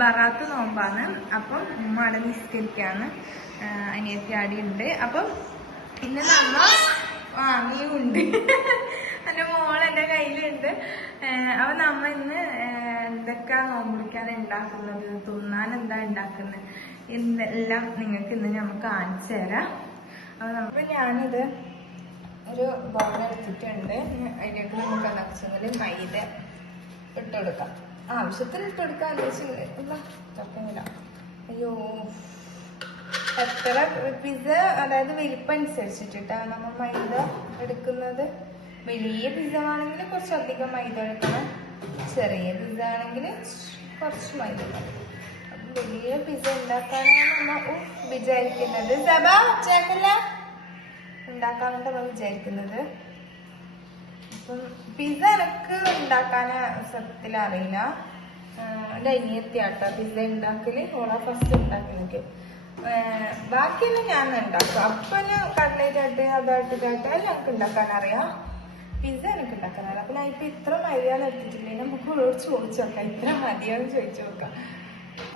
ബറാത്ത് നോമ്പാണ്. അപ്പം ഉമ്മ അവിടെ നിസ്കരിക്കാണ്, അനിയത്തി ആടി ഉണ്ട്. അപ്പം ഇന്ന് നമ്മ നീ ഉണ്ട് എൻ്റെ മോൾ എൻ്റെ കയ്യിലുണ്ട്. അപ്പൊ നമ്മ ഇന്ന് എന്തൊക്കെ നോമ്പ് പിടിക്കാൻ ഉണ്ടാക്കുന്നത്, തിന്നാൻ എന്താ ഉണ്ടാക്കുന്നത് ഇന്നെല്ലാം നിങ്ങൾക്ക് ഇന്ന് നമുക്ക് കാണിച്ചു തരാം. അപ്പൊ നമുക്ക് ഞാനിത് ഒരു ബൗൾ എടുത്തിട്ടുണ്ട്. അതിലേക്ക് നമുക്ക് എന്താ വെച്ചാൽ മൈദ ഇട്ടുകൊടുക്കാം, ആവശ്യത്തിന് ഇട്ടുകൊടുക്കാം. അല്ലെങ്കിൽ അയ്യോ എത്ര പിസ്സ അതായത് വലിപ്പം അനുസരിച്ചിട്ടാണ് നമ്മൾ മൈദ എടുക്കുന്നത്. വലിയ പിസ്സ ആണെങ്കിൽ കുറച്ചധികം മൈദ എടുക്കണം, ചെറിയ പിസ്സ ആണെങ്കിൽ കുറച്ച് മൈദ മതി. അപ്പം വലിയ പിസ്സ ഉണ്ടാക്കാനാണ് നമ്മൾ വിചാരിക്കുന്നത്. സബാ ചേക്കല്ല ഉണ്ടാക്കാനാണ് നമ്മൾ വിചാരിക്കുന്നത്. അപ്പം പിസ്സ എനിക്ക് ഉണ്ടാക്കാൻ സത്യത്തിൽ അറിയില്ല. എൻ്റെ അനിയത്തിയാട്ടോ പിസ്സ ഉണ്ടാക്കല്, ഓളാ ഫസ്റ്റ് ഉണ്ടാക്കലൊക്കെ. ബാക്കിയെല്ലാം ഞാൻ ഉണ്ടാക്കും. അപ്പന് കട്ട്ലേറ്റ് ആയിട്ട് അതായിട്ട് എല്ലാം എനിക്ക് ഉണ്ടാക്കാൻ അറിയാം. പിസ്സ എനിക്ക് ഉണ്ടാക്കാൻ അറിയാം. അപ്പൊ ഞാൻ ഇപ്പൊ ഇത്ര മതിയാന്ന് എടുത്തിട്ടില്ലെങ്കിൽ നമുക്ക് ഓളോട് ചോദിച്ചു നോക്കാം, ഇത്ര മതിയാന്ന് ചോദിച്ചു നോക്കാം.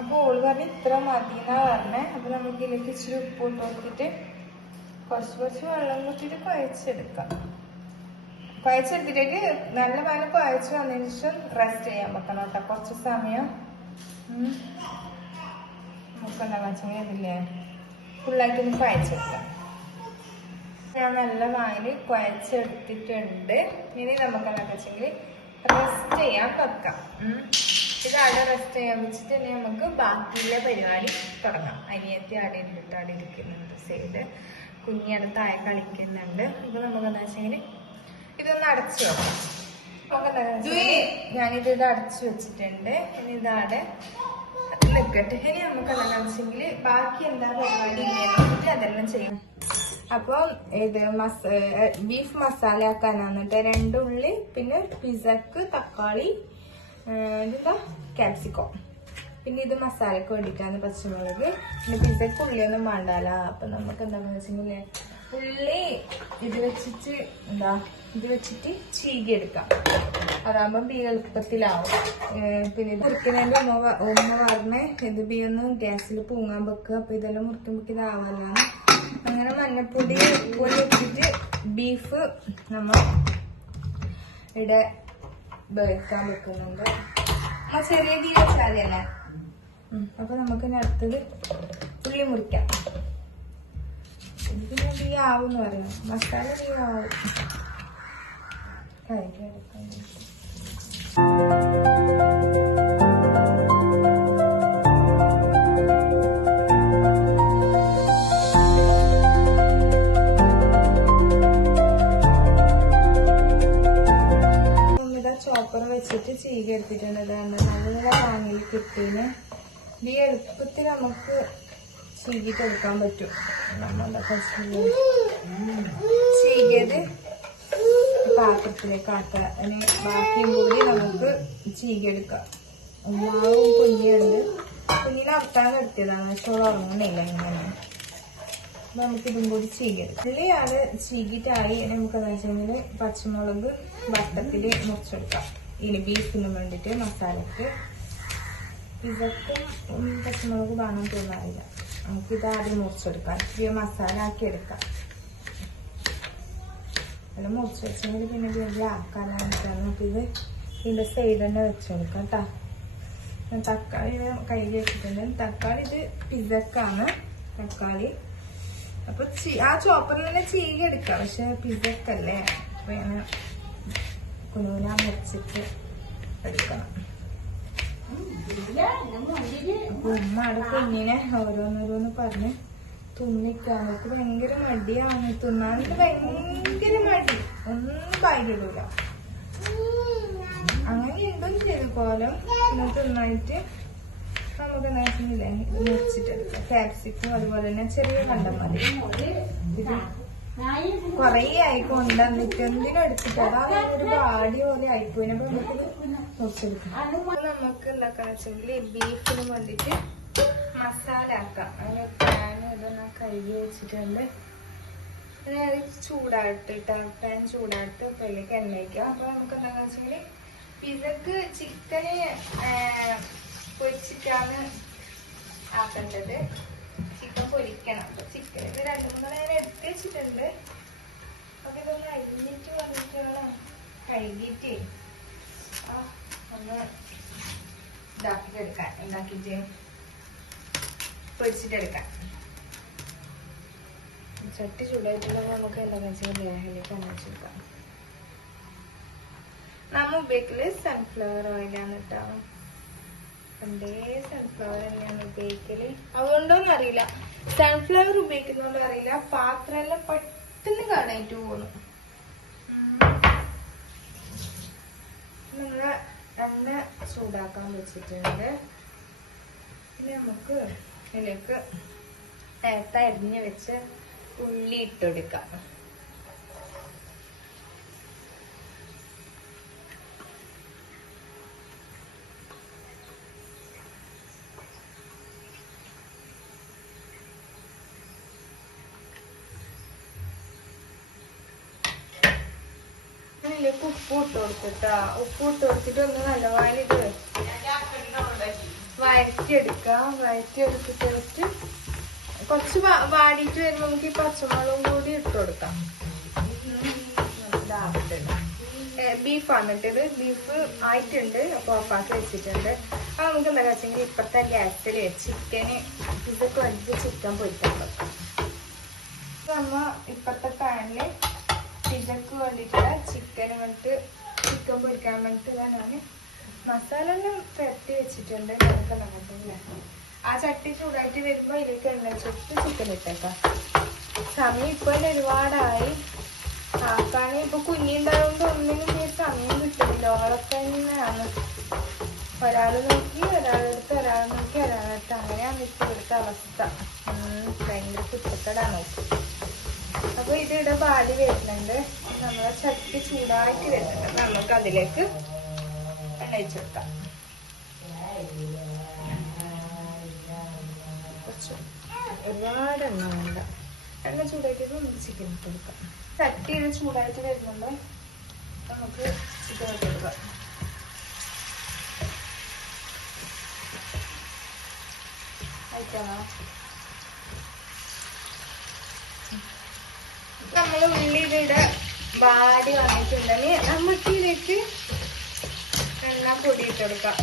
അപ്പൊ ഓള് പറഞ്ഞ് ഇത്ര മതിന്നാ പറഞ്ഞേ. അപ്പൊ നമുക്ക് ഇതിലേക്ക് ഇച്ചിരി ഉപ്പ് ഇട്ട് നോക്കിയിട്ട് കുറച്ച് വെള്ളം കൂട്ടിയിട്ട് കുഴച്ചെടുക്കാം. കുഴച്ചെടുത്തിട്ടേക്ക് നല്ല പോലെ കുഴച്ച് വന്നതിന് ശേഷം റെസ്റ്റ് ചെയ്യാൻ വെക്കണം കേട്ടോ, കുറച്ച് സമയം. നമുക്കെന്താ വെച്ചെങ്കിൽ ഇതില്ലേ ഫുള്ളായിട്ടൊന്ന് കുഴച്ചെടുക്കാം. ഞാൻ നല്ല വായിൽ കുഴച്ചെടുത്തിട്ടുണ്ട്. ഇനി നമുക്ക് എന്താ വെച്ചെങ്കിൽ റെസ്റ്റ് ചെയ്യാൻ വെക്കാം. ഇതാണ് റെസ്റ്റ് ചെയ്യാൻ വെച്ചിട്ട് ഇനി നമുക്ക് ബാക്കിയുള്ള പരിപാടി തുടങ്ങാം. അനിയത്തി ആടെ ഇരിക്കുന്നുണ്ട് സൈഡ്, കുഞ്ഞിയുടെ താഴെ കളിക്കുന്നുണ്ട്. ഇപ്പൊ നമുക്ക് എന്താ വെച്ചെങ്കിൽ ഇതൊന്ന് അടച്ചു വെക്കാം. ഞാനിത് അടച്ചു വെച്ചിട്ടുണ്ട്. ഇനി ഇതാടെ നിൽക്കട്ടെ. ഇനി നമുക്ക് എന്താ വെച്ചെങ്കിൽ ബാക്കി എന്താ പരിപാടി ഇങ്ങനെ അതെല്ലാം ചെയ്യണം. അപ്പം ഇത് ബീഫ് മസാല ആക്കാനാന്നിട്ട് 2 ഉള്ളി, പിന്നെ പിസക്ക് തക്കാളി, ഇതെന്താ ക്യാപ്സിക്കോ, പിന്നെ ഇത് മസാലക്ക് വേണ്ടിയിട്ടാണ് പച്ചമുളക്. പിന്നെ പിസക്ക് ഉള്ളിയൊന്നും വേണ്ടാല. അപ്പൊ നമുക്ക് എന്താണെന്ന് വെച്ചെങ്കിൽ ഉള്ളി ഇത് വെച്ചിട്ട് ചീകിയെടുക്കാം. അതാകുമ്പം ബീ എളുപ്പത്തിലാവും. പിന്നെ ഇത് മുറിക്കുന്നതിന്റെ ഉമ്മ പറഞ്ഞേ ഇത് ബീ ഒന്ന് ഗ്യാസിൽ പൂങ്ങാൻ വെക്കുക. അപ്പൊ ഇതെല്ലാം മുറിക്കുമ്പോ ഇതാവാനാണ്. അങ്ങനെ മഞ്ഞപ്പൊടി ഉപ്പൊടി വെച്ചിട്ട് ബീഫ് നമ്മൾ ഇവിടെ വേവിക്കാൻ വെക്കുന്നുണ്ട്. ആ ചെറിയ തീ വെച്ചാലല്ലേ. അപ്പൊ നമുക്ക് അടുത്തത് ഉള്ളി മുറിക്കാം. ഇതിന് തീ ആവും എന്ന് പറയാം, മസാല തീ ആവും. കഴിക്കാൻ ചോപ്പർ വെച്ചിട്ട് ചീക എടുത്തിട്ടുണ്ട്. നല്ല വാങ്ങിൽ കിട്ടീന്. ഈ എളുപ്പത്തിൽ നമുക്ക് ചീകിട്ട് എടുക്കാൻ പറ്റും. ചീകിയത് പാത്രത്തിലേക്ക് ആക്കാം. അതിന് ബാക്കിയും കൂടി നമുക്ക് ചീകിയെടുക്കാം. ഉമ്മാവും കുഞ്ഞിയുണ്ട്. കുഞ്ഞിനെ അർത്താൻ കിടത്തിയതാണ്, പക്ഷെ ഉറങ്ങണില്ല. ഇങ്ങനെ നമുക്കിതും കൂടി ചീകിയെടുക്കാം. ഉള്ളി അത് ചീകിട്ടായി. നമുക്ക് എന്താ വെച്ചാൽ പച്ചമുളക് വട്ടത്തിൽ മുറിച്ചെടുക്കാം. ഇനി ബീഫിന് വേണ്ടിയിട്ട് മസാലക്ക്. ഇതൊക്കും പച്ചമുളക് വേണം തോന്നാറില്ല. നമുക്കിത് ആദ്യം മുറിച്ചെടുക്കാം. ഈ മസാല ആക്കി എടുക്കാം. അല്ല മുറിച്ച് വെച്ചെങ്കിൽ പിന്നെ ഇതിൽ ആക്കാനായിട്ടാണ്. നമുക്കിത് ഇതിൻ്റെ സൈഡ് തന്നെ വെച്ചെടുക്കാം കേട്ടോ. തക്കാളി കയ്യിൽ വെച്ചിട്ടുണ്ട്. തക്കാളി ഇത് പിസക്കാണ് തക്കാളി. അപ്പൊ ആ ചോപ്പറിൽ തന്നെ ചീക എടുക്കാം. പക്ഷെ പിസക്കല്ലേ, അപ്പൊ ഞാൻ കുനുകുന മുറിച്ചിട്ട് എടുക്കണം. ഉമ്മ അവിടെ കുഞ്ഞിനെ ഓരോന്നോരോന്ന് പറഞ്ഞ് തുന്നിക്കാൻ. അവർക്ക് ഭയങ്കര മടിയാണ്, തിന്നാനിട്ട് ഭയങ്കര മടി, ഒന്നും പായിലിടൂല. അങ്ങനെ എന്തും ചെയ്തു കോലം. പിന്നെ തിന്നായിട്ട് നമുക്ക് എന്താ മുറിച്ചിട്ടെടുക്കാം. ക്യാപ്സിക്കും അതുപോലെ തന്നെ ചെറിയ കണ്ടം മതി. ഇത് കൊറേ ആയിക്കൊണ്ട് എന്നിട്ട് എന്തിനും എടുത്തിട്ട് അതാണ് ഒരു പാടി പോലെ ആയിപ്പോയി. അപ്പൊ നമുക്ക് മുറിച്ചെടുക്കാം. നമുക്ക് എന്താക്കാന്ന് വെച്ചെങ്കിൽ ബീഫിന് വേണ്ടിട്ട് മസാല ആക്കാം. അങ്ങനെ പാൻ ഇതൊന്ന് കഴുകി വെച്ചിട്ടുണ്ട്. ചൂടായിട്ടിട്ട് പാൻ ചൂടായിട്ട് അതിലേക്ക് എണ്ണ വയ്ക്കുക. അപ്പൊ നമുക്ക് എന്താന്ന് വെച്ചെങ്കിൽ പിസക്ക് ചിക്കന് പൊരിച്ചിട്ടാണ് ആക്കേണ്ടത്. ചിക്കൻ പൊരിക്കണം. അപ്പൊ ചിക്കൻ ഇത് 2-3 നേരം എടുത്ത് വെച്ചിട്ടുണ്ട്. അപ്പൊ ഇതൊന്ന് അരിഞ്ഞിട്ട് വന്നിട്ട് വേണം കഴുകിയിട്ട് ഒന്ന് ഉണ്ടാക്കിയിട്ട് പൊരിച്ചിട്ടെടുക്കാൻ. ചട്ടി ചൂടായിട്ടുള്ള നമുക്ക് എന്താണെന്ന് വെച്ചാൽ ലേഹയിലേക്ക് അണച്ചെടുക്കാം. നമ്മ ഉപയോഗിക്കല് സൺഫ്ലവർ ഓയിലാണ് കേട്ടോ. പണ്ടേ സൺഫ്ലവർ തന്നെയാണ് ഉപയോഗിക്കല്. അതുകൊണ്ടോന്നും അറിയില്ല, സൺഫ്ലവർ ഉപയോഗിക്കുന്നതുകൊണ്ട് അറിയില്ല, പാത്രമെല്ലാം പെട്ടെന്ന് കാണായിട്ട് പോകുന്നു. നമ്മള് എണ്ണ ചൂടാക്കാൻ വെച്ചിട്ടുണ്ട്. പിന്നെ നമുക്ക് ഇതിലേക്ക് നേരത്തെ അരിഞ്ഞ് വെച്ച് ഉള്ളി ഇട്ടെടുക്കാം. അതിലേക്ക് ഉപ്പ് ഇട്ട് കൊടുത്തിട്ടാ. ഉപ്പ് ഇട്ട് കൊടുത്തിട്ട് ഒന്ന് നല്ലപോലെ ഇത് വഴറ്റിയെടുക്കാം. വഴറ്റിയെടുത്തിട്ട് കുറച്ച് വാടിയിട്ട് വരുമ്പോൾ നമുക്ക് ഈ പച്ചമുളകും കൂടി ഇട്ട് കൊടുക്കാം. ബീഫാണ് ഇട്ടത്. ബീഫ് ആയിട്ടുണ്ട്. അപ്പൊ ഓഫാക്കി വെച്ചിട്ടുണ്ട്. അപ്പൊ നമുക്ക് എന്താ വെച്ചെങ്കിൽ ഇപ്പഴത്തെ ഗ്യാസിൽ ചിക്കന് ഇതൊക്കെ വേണ്ടിട്ട് ചിക്കൻ പൊരിക്കാൻ വെക്കാം. നമ്മ ഇപ്പഴത്തെ പാനില് പിസക്ക് വേണ്ടിട്ട് ചിക്കന് വേണ്ടിട്ട് ചിക്കൻ പൊരിക്കാൻ വേണ്ടിട്ട് ഞാൻ മസാല എല്ലാം പെരട്ടി വെച്ചിട്ടുണ്ട്. നമുക്ക് നടക്കില്ലേ, ആ ചട്ടി ചൂടായിട്ട് വരുമ്പോ ഇതിലേക്ക് എണ്ണ വെച്ചിട്ട് ചിക്കൻ ഇട്ടേക്കാം. സമയം ഇപ്പൊ ഒരുപാടായി ആക്കാന്. ഇപ്പൊ കുഞ്ഞിണ്ടാവുമ്പോ ഒന്നിനും സമയം കിട്ടുന്നില്ല. ഓളൊക്കെ തന്നെയാണ്, ഒരാള് നോക്കി ഒരാളെടുത്ത്, ഒരാളെ നോക്കി ഒരാളെടുത്ത്, അങ്ങനെയാണ് ഇപ്പൊ ഇവിടുത്തെ അവസ്ഥ. ഭയങ്കര കുറ്റപ്പെടാണ്. അപ്പൊ ഇതിവിടെ പാടി വരുന്നുണ്ട്. നമ്മളെ ചട്ടി ചൂടായിട്ട് വരുന്നുണ്ട്. നമുക്ക് അതിലേക്ക് എണ്ണ വെച്ചെടുക്കാം. ഒരുപാട് എണ്ണ വേണ്ട. എണ്ണ ചൂടായിട്ട് നമുക്ക് ചിക്കൻ ഇട്ട് കൊടുക്കാം. ചട്ടി ഇത് ചൂടായിട്ട് വരുന്നുണ്ട്. നമുക്ക് ചിക്കൻ ഇട്ട് കൊടുക്കാം. നമ്മള് ഉള്ളി ഇവിടെ വാടി വന്നിട്ടുണ്ടെങ്കിൽ നമുക്ക് ഇതിലേക്ക് എണ്ണ പൊടി ഇട്ട് കൊടുക്കാം.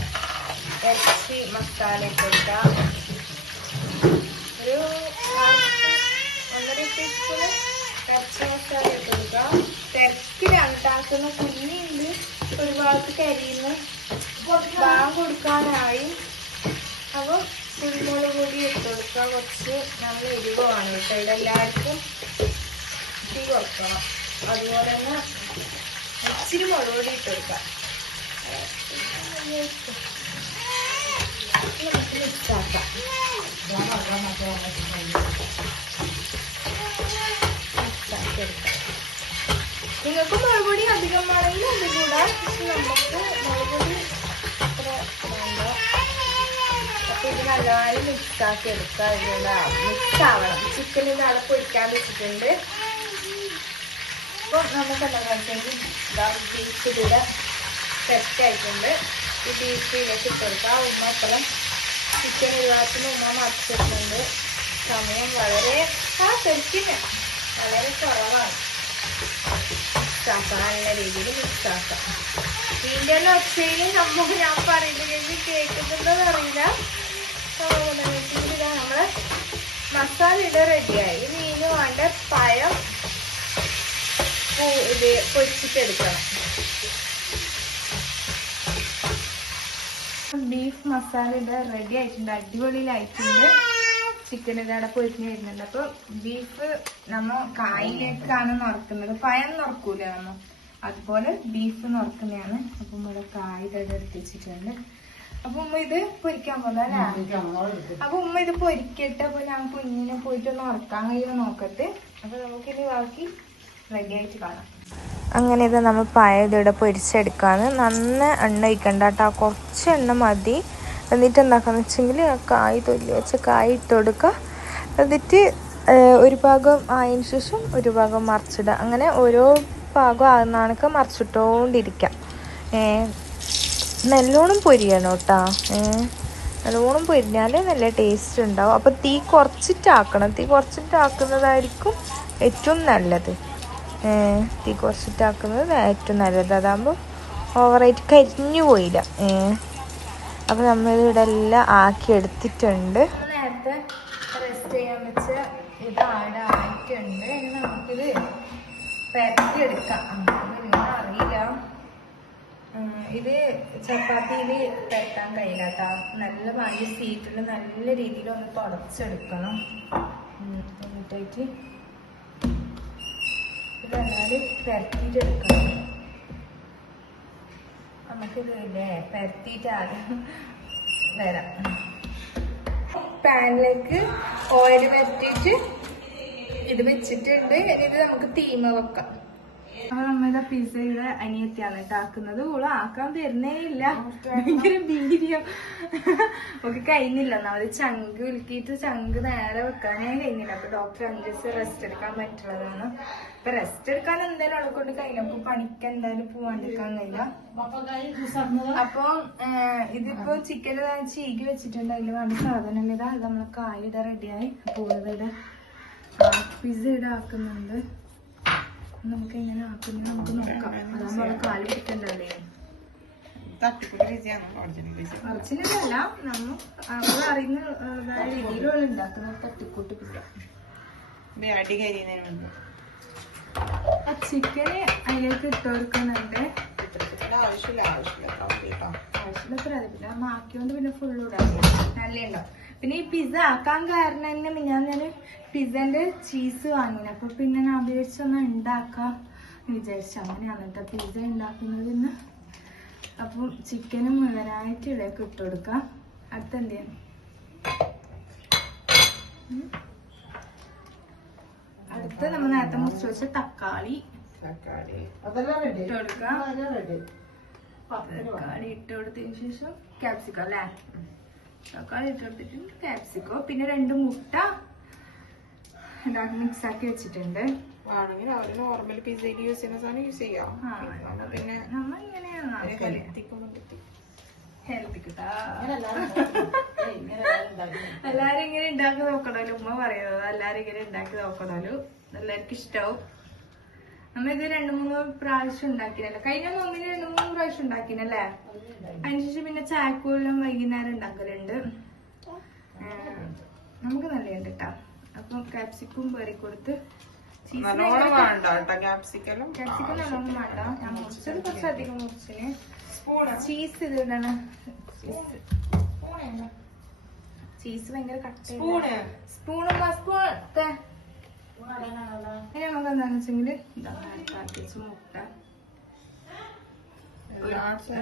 ഇറച്ചി മസാല ഇട്ട് കൊടുക്കാം. ഒരു 1.5 ടീസ്പൂണ് ഇറച്ചി മസാല ഇട്ട് കൊടുക്കാം. ഇറച്ചി രണ്ടാക്കുന്ന കുഞ്ഞിണ്ട്, ഒരു ഭാഗത്ത് കരിയുന്നു ഭാഗം കൊടുക്കാനായി. അപ്പൊ കുരുമുളക് പൊടി ഇട്ട് കൊടുക്കാം. കുറച്ച് നല്ല എരിവാണ് കേട്ടോ. ഇവിടെ എല്ലാവർക്കും തീ കുറക്കണം. അതുപോലെ തന്നെ ഇച്ചിരി മുളക് പൊടി ഇട്ട് കൊടുക്കാം. നമുക്ക് മിക്സാക്കാം. നിങ്ങൾക്ക് മുളക് പൊടി അധികം വേണമെങ്കിൽ അത് കൂടാ. പക്ഷെ നമുക്ക് മുളക് പൊടി അത്ര വേണ്ട. അപ്പൊ ഇത് നല്ലപോലെ മിക്സാക്കി എടുക്കാം. ഇവിടെ മിക്സ് ആവണം. ചിക്കൻ ഇതാണ് പൊരിക്കാൻ വെച്ചിട്ടുണ്ട്. അപ്പൊ നമുക്ക് എന്താ വെച്ചെങ്കിൽ ബീഫ് ഇവിടെ സെറ്റ് ആയിട്ടുണ്ട്. ഈ ബീഫ് ഇതിലേക്ക് ഇട്ട് കൊടുക്കാം. ഉമ്മ അപ്പുറം ചിക്കൻ ഒരുപാടത്തിന് ഉമ്മ മറിച്ചിട്ടുണ്ട്. സമയം വളരെ സെറ്റിന് വളരെ കുറവാണ്. മിക്സാക്കാം, നല്ല രീതിയിൽ മിക്സാക്കാം. ഇതിൻ്റെ എല്ലാം ഒച്ചയിലും നമുക്ക് ഞാൻ പറയുന്നത് കേൾക്കുന്നുണ്ടോന്ന് അറിയില്ല. നമ്മള് മസാല ഇവിടെ റെഡിയായി. മീന് വേണ്ട പഴം ഇത് പൊരിച്ചിട്ടെടുക്കണം. ബീഫ് മസാല ഇവിടെ റെഡി ആയിട്ടുണ്ട്. അടിപൊളിയിലായിട്ടുണ്ട്. ചിക്കൻ ഇതവിടെ പൊരിഞ്ഞ് വരുന്നുണ്ട്. അപ്പൊ ബീഫ് നമ്മ കായിലേക്കാണ് നുറക്കുന്നത്. പഴം നുറക്കൂല നമ്മ, അതുപോലെ ബീഫ് നുറക്കുന്നതാണ്. അപ്പൊ നമ്മുടെ കായ് ഇവിടെ എടുത്ത് വെച്ചിട്ടുണ്ട്. അപ്പൊ ഉമ്മ ഇത് പൊരിക്കാൻ പോലെ. അപ്പൊ ഉമ്മ ഇത് പൊരിക്കട്ടെ. അപ്പൊ ഞാൻ കുഞ്ഞിനെ പോയിട്ട് ഒന്ന് ഉറക്കാൻ കഴിയുന്ന നോക്കട്ടെ. അപ്പൊ നമുക്കിത് ബാക്കി റെഡി ആയിട്ട് കാണാം. അങ്ങനെ ഇത് നമ്മൾ പഴം ഇതിവിടെ പൊരിച്ചെടുക്കാന്ന്. നന്ന എണ്ണ ഒഴിക്കണ്ട കേട്ടോ, കുറച്ച് എണ്ണ മതി. എന്നിട്ട് എന്താക്കാന്ന് വെച്ചെങ്കിൽ ആ കായ് തൊല്ലി വെച്ച് കായ് ഇട്ട് കൊടുക്കുക. എന്നിട്ട് ഒരു ഭാഗം ആയതിനു ശേഷം ഒരു ഭാഗം മറിച്ചിടുക. അങ്ങനെ ഓരോ ഭാഗം ആകുന്നതൊക്കെ മറിച്ചിട്ടോണ്ടിരിക്കാം. നല്ലോണം പൊരിയണം കേട്ടോ. നല്ലോണം പൊരിഞ്ഞാൽ നല്ല ടേസ്റ്റ് ഉണ്ടാവും. അപ്പോൾ തീ കുറച്ചിട്ടാക്കണം. തീ കുറച്ചിട്ടാക്കുന്നതായിരിക്കും ഏറ്റവും നല്ലത്. തീ കുറച്ചിട്ടാക്കുന്നത് ഏറ്റവും നല്ലത്. അതാകുമ്പോൾ ഓവറായിട്ട് കരിഞ്ഞു പോയില്ല. അപ്പോൾ നമ്മളിവിടെ എല്ലാം ആക്കി എടുത്തിട്ടുണ്ട്. നേരത്തെ റെസ്റ്റ് ചെയ്യാൻ വെച്ച ഇത് അവിടെ ആയിട്ടുണ്ട്. ഇനി നമുക്കിത് പരത്തിയെടുക്കാം. അറിയില്ല, ഇത് ചപ്പാത്തിയിൽ പരത്താൻ കഴിയില്ല കേട്ടോ. നല്ല വലിയ സീറ്റിൽ നല്ല രീതിയിൽ ഒന്ന് തുടച്ചെടുക്കണം. എന്നിട്ടേക്ക് ഇതെല്ലാവരും പരത്തിയിട്ടെടുക്കണം. നമുക്കിത് ഇല്ലേ പരത്തിയിട്ട് ആദ്യം വരാം. പാനിലേക്ക് ഓയിൽ പരത്തിയിട്ട് ഇത് വെച്ചിട്ടുണ്ട്. ഇത് നമുക്ക് തീമ വെക്കാം. അപ്പൊ നമ്മളുടെ പിസയുടെ അനിയത്തിയാണ് ആക്കുന്നത്. ഓള് ആക്കാൻ തരുന്നേ ഇല്ല. ഭയങ്കര ബീരിയം ഒക്കെ കഴിഞ്ഞില്ല. ഒന്നാമത് ചങ്ക് ഉലുക്കിയിട്ട് ചങ്ക് നേരെ വെക്കാനേ കഴിഞ്ഞില്ല. അപ്പൊ ഡോക്ടർ 5 ദിവസം റെസ്റ്റ് എടുക്കാൻ പറ്റുള്ളതാണ്. അപ്പൊ റെസ്റ്റ് എടുക്കാൻ എന്തായാലും അവളെ കൊണ്ട് കഴിയില്ല. അപ്പൊ പണിക്ക് എന്തായാലും പോവാണ്ടിരിക്കാൻ കഴിയില്ല. അപ്പൊ ഇതിപ്പോ ചിക്കൻ ചീകി വെച്ചിട്ടുണ്ട്. അതിൽ വേണ്ട സാധനം ഇതാ. ഇത് നമ്മളെ കായുടെ റെഡിയായി. അപ്പോൾ ഇവിടെ പിസ ഇവിടെ ആക്കുന്നുണ്ട്. നമുക്ക് എങ്ങനെ ആക്കുന്നത് നമുക്ക് നോക്കാം. അതാകുമ്പോൾ അവളെ കാല് പിടിക്കണ്ടല്ലേ. ഒറിജിനലല്ല, നമ്മൾ അവൾ അറിയുന്നതായ രീതിയിലുള്ള ഉണ്ടാക്കുന്ന തട്ടിക്കൂട്ട് പിസ. ചിക്കന് അതിലേക്ക് ഇട്ട് കൊടുക്കുന്നുണ്ട്. ആവശ്യമില്ല അറിയില്ല. മാക്കിയോണ്ട് പിന്നെ ഫുള്ള് ഇടാം. നല്ല ഉണ്ടാവും. പിന്നെ ഈ പിസ ആക്കാൻ കാരണം തന്നെ ഞാൻ പിസന്റെ ചീസ് വാങ്ങിന്. അപ്പൊ പിന്നെ ഞാൻ വിചാരിച്ചൊന്ന് ഉണ്ടാക്കാം വിചാരിച്ചു. അങ്ങനെയാണ് കേട്ടോ പിസ ഉണ്ടാക്കുന്നതിന്. അപ്പം ചിക്കനും മുഴുവനായിട്ട് ഇടയ്ക്ക് ഇട്ട് കൊടുക്കാം. അടുത്തെന്ത് ചെയ്യാം? അടുത്ത് നമ്മൾ നേരത്തെ മുറിച്ച് വെച്ച തക്കാളി ഇട്ട് കൊടുക്കാം. തക്കാളി ഇട്ട് കൊടുത്തതിന് ശേഷം ക്യാപ്സിക്കോ അല്ലേ? തക്കാളി ഇട്ട് കൊടുത്തിട്ട് ക്യാപ്സിക്കോ, പിന്നെ 2 മുട്ട മിക്സ് ആക്കി വെച്ചിട്ടുണ്ട്. എല്ലാരും ഇങ്ങനെ ഉണ്ടാക്കി നോക്കണല്ലോ. ഉമ്മ പറയുന്നത് എല്ലാരും ഇങ്ങനെ ഉണ്ടാക്കി നോക്കണല്ലോ. എല്ലാവർക്കും ഇഷ്ടാവും. നമ്മളിത് 2-3 പ്രാവശ്യം ഉണ്ടാക്കിനല്ലേ. കഴിഞ്ഞ 1-2-3 പ്രാവശ്യം ഉണ്ടാക്കിനല്ലേ. അതിനുശേഷം പിന്നെ ചായക്കൂലും വൈകുന്നേരം ഉണ്ടാക്കലുണ്ട്. നമുക്ക് നല്ലതുണ്ട് കേട്ടോ. അപ്പൊ ക്യാപ്സിക്കും പേറി കൊടുത്ത് ക്യാപ്സിക്കം നല്ലോണം വേണ്ട. ഞാൻ മുറിച്ചത് കുറച്ചധികം മുറിച്ചിന്. ചീസ് ഇത് ഇടാണ്. ചീസ് ഭയങ്കര കട്ട്. സ്പൂൺ നമുക്ക് എന്താന്ന് വെച്ചെങ്കില് മുട്ട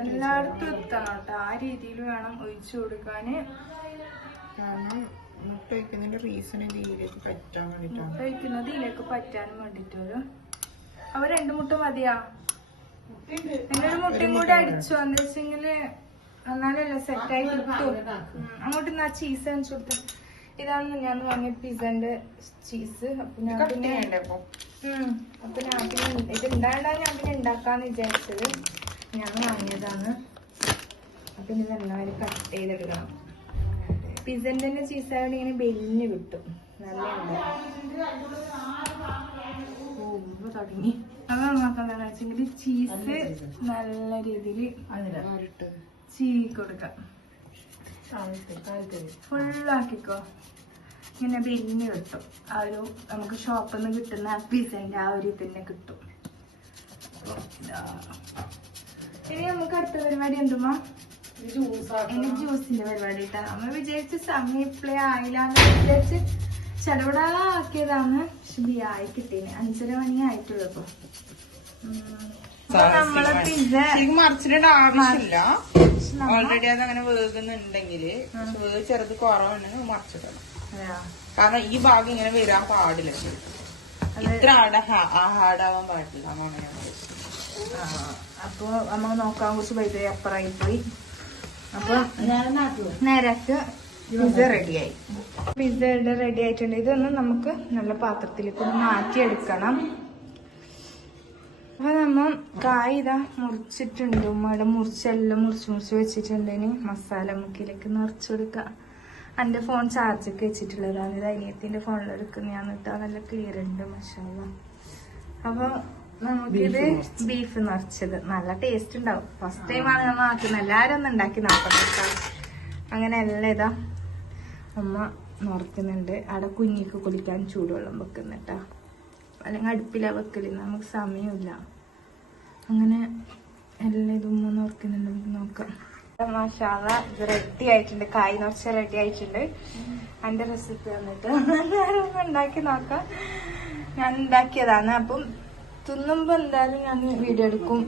എല്ലായിടത്തും എത്തണം കേട്ടോ. ആ രീതിയിൽ വേണം ഒഴിച്ചു കൊടുക്കാന്. മുട്ട വയ്ക്കുന്നതിന്റെ റീസൺ ഇതിലേക്ക് പറ്റാൻ വേണ്ടിട്ടാണ്. മുട്ട വയ്ക്കുന്നത് ഇതിലേക്ക് പറ്റാനും വേണ്ടിട്ടൊരു. അവ 2 മുട്ട മതിയാ? എന്നൊരു മുട്ടയും കൂടെ അടിച്ചു എന്ന് വെച്ചെങ്കില് എന്നാലല്ലേ സെറ്റായി കിട്ടും. അങ്ങോട്ട് ആ ചീസ് കാണിച്ചു കൊടുത്തു. ഇതാണ് ഞാൻ വാങ്ങിയ പിസന്റെ ചീസ്. അപ്പൊ ഞാൻ പിന്നെ ഇത് ഉണ്ടാണ്ടാ ഞാൻ പിന്നെ ഉണ്ടാക്കാന്ന് വിചാരിച്ചത്. ഞാൻ വാങ്ങിയതാണ്. അപ്പൊ ഇതെല്ലാവരും കട്ട് ചെയ്തെടുക്കണം. പിസന്റെ തന്നെ ചീസ് ആയതുകൊണ്ട് ഇങ്ങനെ ബെല്ലിന് കിട്ടും. നല്ല തുടങ്ങി. അത് നോക്കാന്ന് വെച്ചെങ്കിൽ ചീസ് നല്ല രീതിയിൽ ചീകി കൊടുക്കാം. ഫുള്ളാക്കിക്കോ. ഇങ്ങനെ ബെല്ലിന് കിട്ടും. ആ ഒരു നമുക്ക് ഷോപ്പിൽ നിന്ന് കിട്ടുന്ന പിസന്റെ ആ ഒരു ഇതിനെ കിട്ടും. ഇനി നമുക്ക് അടുത്ത പരിപാടി എന്തുമാ? എന്റെ ജ്യൂസിന്റെ പരിപാടി ഇട്ടാ. നമ്മൾ വിചാരിച്ച സമയം ഇപ്പളേ ആയില്ലാന്ന് വിചാരിച്ച് ചടപടാക്കിയതാണ്. പക്ഷെ ആയി കിട്ടീന്. 5:30 മണി ആയിട്ടുള്ളൂ. ഇപ്പൊ നമ്മളെ പിസ മറിച്ചിടേണ്ട ആവശ്യമില്ല. ഓൾറെഡി അത് അങ്ങനെ വേകുന്നുണ്ടെങ്കില് ചെറുത് കുറവുണ്ടെങ്കിൽ മറിച്ചിടണം. കാരണം ഈ ഭാഗം ഇങ്ങനെ വരാൻ പാടില്ല. ഇത്ര ഹാർഡാവാൻ പാടില്ല. അപ്പൊ നമ്മൾ നോക്കാൻ കുറച്ച് വൈദ്യുതി അപ്പുറമായി പോയി. അപ്പൊ നേരത്തെ പിസ റെഡിയായി. പിസ റെഡി ആയിട്ടുണ്ട്. ഇതൊന്ന് നമുക്ക് നല്ല പാത്രത്തിലേക്ക് ഒന്ന് മാറ്റിയെടുക്കണം. അപ്പൊ നമ്മ കായ് ഇതാ മുറിച്ചിട്ടുണ്ട്. ഉമ്മയുടെ മുറിച്ചെല്ലാം മുറിച്ച് വെച്ചിട്ടുണ്ട്. ഇനി മസാല മുക്കിലേക്ക് നിറച്ചു കൊടുക്കാം. എന്റെ ഫോൺ ചാർജൊക്കെ വെച്ചിട്ടുള്ളതാണ്. ഇത് അനിയത്തിന്റെ ഫോണിൽ എടുക്കുന്നതാന്ന് കേട്ടോ. നല്ല ക്ലിയർ ഉണ്ട് മാഷാഅല്ലാ. അപ്പൊ നമുക്കിത് ബീഫ് നിറച്ചത് നല്ല ടേസ്റ്റ് ഉണ്ടാവും. ഫസ്റ്റ് ടൈമാണ് നമ്മൾ ആക്കുന്നത്. എല്ലാരും ഒന്ന് ഉണ്ടാക്കി നോക്കണം. അങ്ങനെ എല്ലാം ഇതാ അമ്മ നിറക്കുന്നുണ്ട്. അവിടെ കുഞ്ഞിക്ക് കുളിക്കാൻ ചൂടുവെള്ളം വെക്കുന്നുട്ടാ. അല്ലെങ്കിൽ അടുപ്പിലാ വെക്കല്, നമുക്ക് സമയമില്ല. അങ്ങനെ എല്ലാം ഇതൊന്നും നിറക്കുന്നുണ്ട്. നമുക്ക് നോക്കാം. മാഷാഅല്ലാ ഇത് റെഡി ആയിട്ടുണ്ട്. കായ് നിറച്ച റെഡി ആയിട്ടുണ്ട്. എന്റെ റെസിപ്പി വന്നിട്ട് എല്ലാരും ഒന്ന് ഉണ്ടാക്കി നോക്കാം. ഞാൻ ഉണ്ടാക്കിയതാണ്. അപ്പം തിന്നുമ്പോ എന്തായാലും ഞാൻ വീഡിയോ എടുക്കും.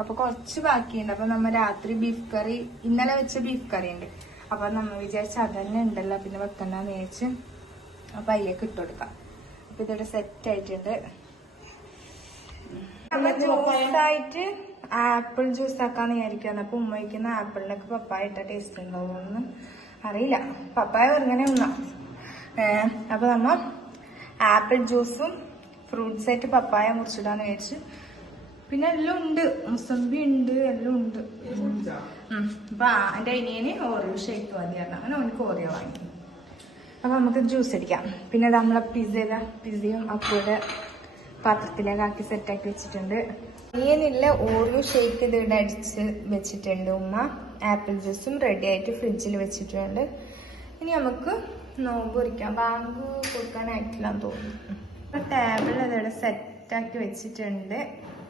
അപ്പൊ കുറച്ച് ബാക്കിയുണ്ട്. അപ്പൊ നമ്മ രാത്രി ബീഫ് കറി, ഇന്നലെ വെച്ച ബീഫ് കറി ഉണ്ട്. അപ്പൊ നമ്മ വിചാരിച്ച അതന്നെ ഉണ്ടല്ലോ, പിന്നെ വെക്കണ്ടെന്ന് വിചാരിച്ച് അപ്പൊ അതിലേക്ക് ഇട്ട് കൊടുക്കാം. അപ്പൊ ഇതോടെ സെറ്റ് ആയിട്ടുണ്ട്. ജ്യൂസായിട്ട് ആപ്പിൾ ജ്യൂസ് ആക്കാന്ന് വിചാരിക്കാന്ന്. അപ്പൊ ഉമ്മ വയ്ക്കുന്ന ആപ്പിളിനൊക്കെ പപ്പായ ഇട്ട ടേസ്റ്റ് ഉണ്ടാവുമെന്ന് അറിയില്ല. പപ്പായ ഇങ്ങനെ ഉണ്ണാം. അപ്പൊ നമ്മ ആപ്പിൾ ജ്യൂസും ഫ്രൂട്ട്സ് ആയിട്ട് പപ്പായ മുറിച്ചിടാന്ന് വിചാരിച്ചു. പിന്നെ എല്ലാം ഉണ്ട്, മുസമ്പി ഉണ്ട്, എല്ലാം ഉണ്ട്. അപ്പൊ എന്റെ അനിയന് ഓറിയോ ഷേക്ക് മതിയാണ്. അങ്ങനെ അവനക്ക് ഓറിയോ വാങ്ങി. അപ്പൊ നമുക്ക് ജ്യൂസ് അടിക്കാം. പിന്നെ നമ്മളെ പിസയും അപ്പൂടെ പാത്രത്തിലേക്ക് ആക്കി സെറ്റാക്കി വെച്ചിട്ടുണ്ട്. അനിയനില്ല ഓറിയോ ഷേക്ക് ഇത് ഇവിടെ അടിച്ച് വെച്ചിട്ടുണ്ട് ഉമ്മ. ആപ്പിൾ ജ്യൂസും റെഡി ആയിട്ട് ഫ്രിഡ്ജിൽ വെച്ചിട്ടുണ്ട്. ഇനി നമുക്ക് നോമ്പ് പൊരിക്കാം. ബാങ്ക് കൊടുക്കാനായിട്ടില്ലാന്ന് തോന്നുന്നു. ടേബിൾ അതിവിടെ സെറ്റാക്കി വെച്ചിട്ടുണ്ട്.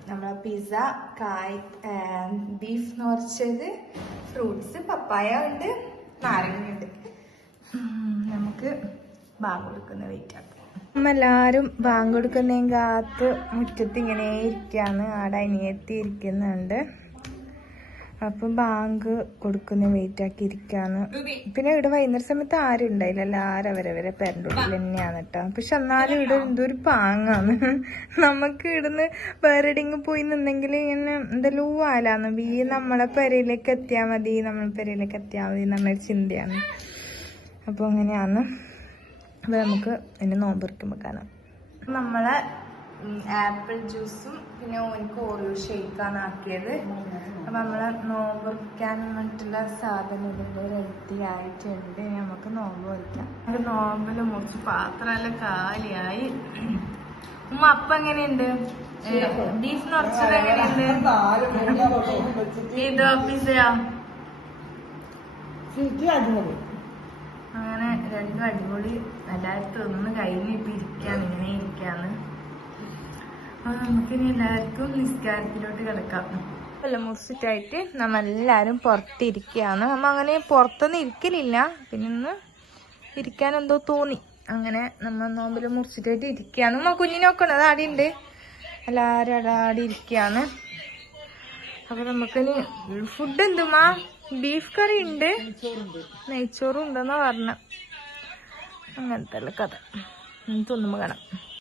നമ്മളെ പിസ്സ, കായ്, ബീഫ് നിറച്ചത്, ഫ്രൂട്ട്സ്, പപ്പായ ഉണ്ട്, നാരങ്ങയുണ്ട്. നമുക്ക് ബാങ്ക് കൊടുക്കുന്ന വെയിറ്റ് ആക്കാം. എല്ലാരും ബാങ്ക് കൊടുക്കുന്നതിന് കാത്ത് മുറ്റത്ത് ഇങ്ങനെ ഇരിക്കാന്ന്. ആടെ അനിയത്തി ഇരിക്കുന്നുണ്ട്. അപ്പൊ ബാങ്ക് കൊടുക്കുന്ന വെയിറ്റ് ആക്കി ഇരിക്കാന്ന്. പിന്നെ ഇവിടെ വൈകുന്നേര സമയത്ത് ആരും ഉണ്ടായില്ല. എല്ലാരും അവരവരെ പേരൻ്റെ ഉള്ളിൽ തന്നെയാണ് കേട്ടോ. പക്ഷെ എന്നാലും ഇവിടെ എന്തൊരു പാങ്ങാന്ന്. നമുക്ക് ഇവിടുന്ന് വേറെ എവിടെയെങ്കിലും പോയി നിന്നെങ്കിൽ ഇങ്ങനെ എന്തെല്ലോ ആലാന്ന്. നമ്മളെ പെരയിലേക്ക് എത്തിയാൽ മതി എന്നൊരു ചിന്തയാണ്. അപ്പൊ അങ്ങനെയാണ്. അപ്പൊ നമുക്ക് എന്നെ നോമ്പൊറിക്കുമ്പോ കാണാം. നമ്മളെ ആപ്പിൾ ജ്യൂസും പിന്നെ ഓനിക്ക് ഓറിയോ ഷേക്കാണ് ആക്കിയത്. അപ്പൊ നമ്മളെ നോമ്പൊറിക്കാൻ മറ്റുള്ള സാധനം റെഡി ആയിട്ടുണ്ട്. നമുക്ക് നോമ്പ് പൊറിക്കാം. നോമ്പില് മുറിച്ച് പാത്രമെല്ലാം കാലിയായി. ഉമ്മ അപ്പം എങ്ങനെയുണ്ട്? ബീഫ് നിറച്ചത് എങ്ങനെയുണ്ട്? ഇതോ പിസയോ? അങ്ങനെ രണ്ടും അടിപൊളി. എല്ലാവർക്കും ഒന്ന് കഴിഞ്ഞിട്ട് ഇരിക്കാന്ന്, ഇങ്ങനെ ഇരിക്കാന്ന്. അപ്പൊ നമുക്കിനി എല്ലാവർക്കും നിസ്കാരത്തിലോട്ട് കിടക്കാം. എല്ലാം മുറിച്ചിട്ടായിട്ട് നമ്മളെല്ലാരും പുറത്തിരിക്കുകയാണ്. നമ്മ അങ്ങനെ പുറത്തൊന്നും ഇരിക്കലില്ല. പിന്നെ ഇന്ന് ഇരിക്കാൻ എന്തോ തോന്നി. അങ്ങനെ നമ്മ നോമ്പില് മുറിച്ചിട്ടായിട്ട് ഇരിക്കുകയാണ്. നമ്മ കുഞ്ഞിനോക്കണം, അത് ആടിയുണ്ട്. എല്ലാരും ആടി ഇരിക്കുകയാണ്. അപ്പൊ നമുക്കിനി ഫുഡ് എന്തുമാ? ബീഫ് കറി ഉണ്ട്, നെയ്ച്ചോറും ഉണ്ടെന്നാ പറഞ്ഞ. അങ്ങനത്തെ കഥ തിന്നുമ്പോ കാണാം.